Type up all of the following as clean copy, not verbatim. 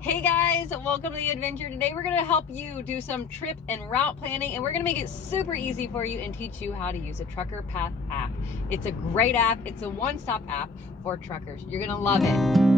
Hey guys, welcome to the adventure. Today we're going to help you do some trip and route planning, and we're going to make it super easy for you and teach you how to use a Trucker Path app. It's a great app. It's a one-stop app for truckers. You're going to love it.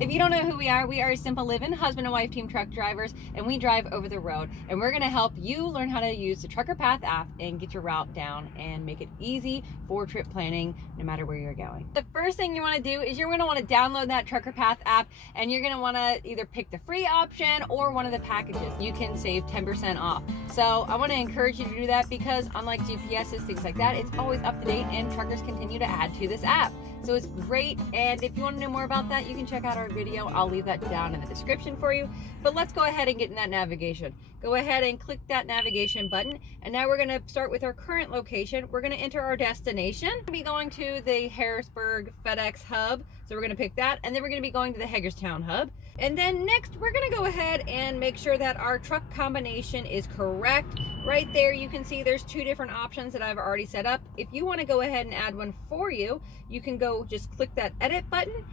If you don't know who we are a simple Livin husband and wife team truck drivers, and we drive over the road, and we're going to help you learn how to use the Trucker Path app and get your route down and make it easy for trip planning no matter where you're going. The first thing you want to do is you're going to want to download that Trucker Path app, and you're going to want to either pick the free option or one of the packages. You can save 10% off. So I want to encourage you to do that because unlike GPSs, things like that, it's always up to date and truckers continue to add to this app. So it's great, and if you want to know more about that, you can check out our video. I'll leave that down in the description for you. But let's go ahead and get in that navigation. Go ahead and click that navigation button, and now we're going to start with our current location. We're going to enter our destination. We're going to be going to the Harrisburg FedEx hub, so we're going to pick that, and then we're going to be going to the Hagerstown hub. And then next, we're going to go ahead and make sure that our truck combination is correct. Right there, you can see there's two different options that I've already set up. If you want to go ahead and add one for you, you can go just click that edit button,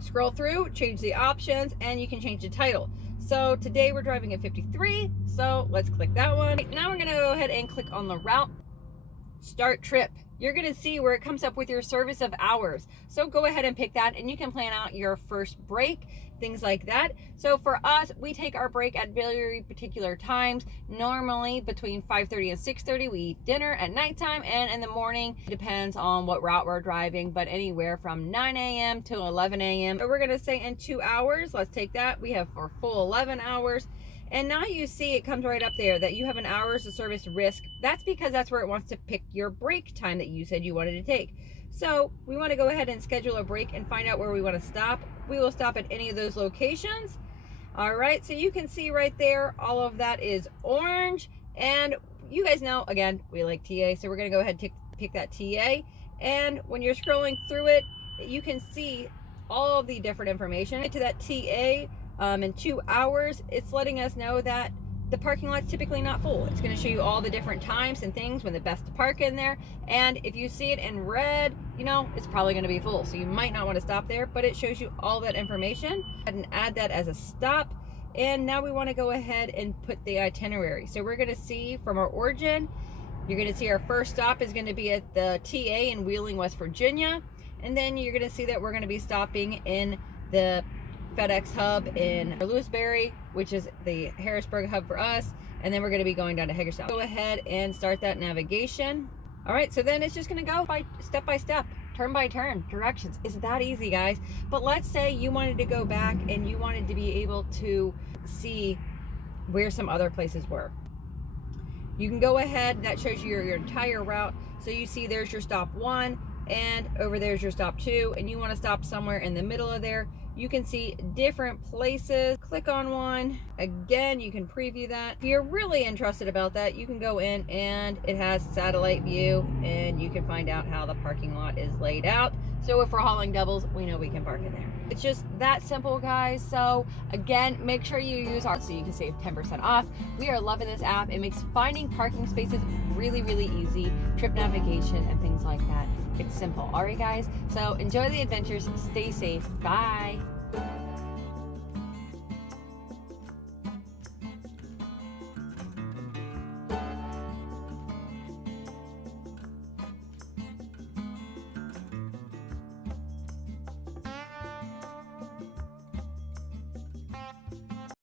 scroll through, change the options, and you can change the title. So today we're driving a 53, so let's click that one. Now we're going to go ahead and click on the route, start trip. You're going to see where it comes up with your service of hours. So go ahead and pick that, and you can plan out your first break, things like that. So for us, we take our break at very particular times. Normally between 5:30 and 6:30, we eat dinner at nighttime, and in the morning, it depends on what route we're driving, but anywhere from 9 a.m. to 11 a.m. But we're going to say in 2 hours, let's take that. We have for full 11 hours. And now you see it comes right up there that you have an hours of service risk. That's because that's where it wants to pick your break time that you said you wanted to take. So we want to go ahead and schedule a break and find out where we want to stop. We will stop at any of those locations. All right, so you can see right there, all of that is orange. And you guys know, again, we like TA, so we're going to go ahead and pick that TA. And when you're scrolling through it, you can see all of the different information. To that TA, in 2 hours, it's letting us know that the parking lot's typically not full. It's going to show you all the different times and things when the best to park in there. And if you see it in red, you know, it's probably going to be full. So you might not want to stop there, but it shows you all that information. And add that as a stop. And now we want to go ahead and put the itinerary. So we're going to see from our origin, you're going to see our first stop is going to be at the TA in Wheeling, West Virginia. And then you're going to see that we're going to be stopping in the FedEx hub in Lewisberry, which is the Harrisburg hub for us, and then we're going to be going down to Hagerstown. Go ahead and start that navigation. All right, so then it's just going to go by step, turn by turn directions. It's that easy, guys. But let's say you wanted to go back and you wanted to be able to see where some other places were. You can go ahead, that shows you your entire route. So you see there's your stop 1, and over there's your stop 2, and you want to stop somewhere in the middle of there. You can see different places. Click on one. Again, you can preview that. If you're really interested about that, you can go in and it has satellite view, and you can find out how the parking lot is laid out. So if we're hauling doubles, we know we can park in there. It's just that simple, guys. So again, make sure you use our, so you can save 10% off. We are loving this app. It makes finding parking spaces really, really easy. Trip navigation and things like that. It's simple. All right, guys. So enjoy the adventures. Stay safe. Bye.